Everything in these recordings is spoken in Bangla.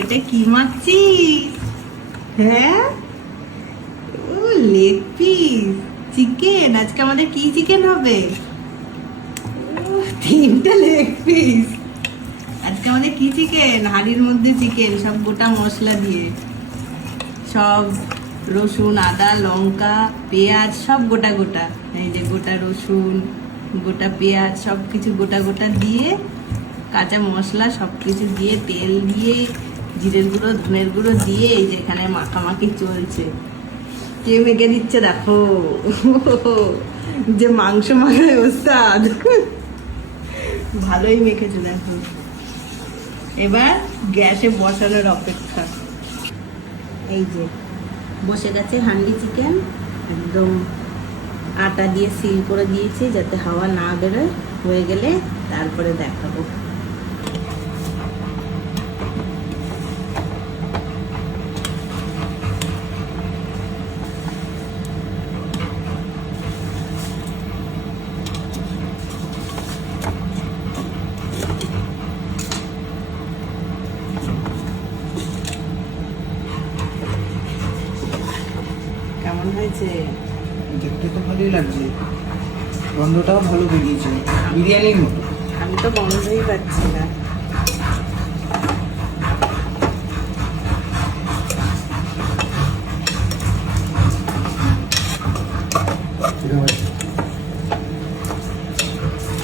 এটা কি মাখছিস? হ্যাঁ, ও লেগ পিস চিকেন। আজকে আমাদের কি চিকেন হবে? তিনটা লেগ পিস। আজকে আমাদের কি চিকেন? হাঁড়ির মধ্যে চিকেন, সব গোটা মশলা দিয়ে, সব রসুন, আদা, লঙ্কা, পেঁয়াজ সব গোটা গোটা। এই যে গোটা রসুন, গোটা পেঁয়াজ, সব কিছু গোটা গোটা দিয়ে, কাঁচা মশলা সব কিছু দিয়ে, তেল দিয়ে, জিরের গুঁড়ো, ধনের গুঁড়ো দিয়ে, এই যে এখানে মাখামাখি চলছে। কে মেখে দিচ্ছে দেখো, যে মাংস মাখায় ওস্তাদ। ভালোই মেখেছে দেখো। এবার গ্যাসে বসানোর অপেক্ষা। এই যে বসে গেছে হান্ডি চিকেন, একদম আটা দিয়ে সিল করে দিয়েছি যাতে হাওয়া না বেরোয়। হয়ে গেলে তারপরে দেখাবো। কেমন হয়েছে? দেখতে তো ভালোই লাগছে, গন্ধটাও ভালো বেরিয়েছে, বিরিয়ানির মতো। আমি তো গন্ধই পাচ্ছি না।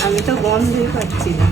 আমি তো গন্ধই পাচ্ছি না।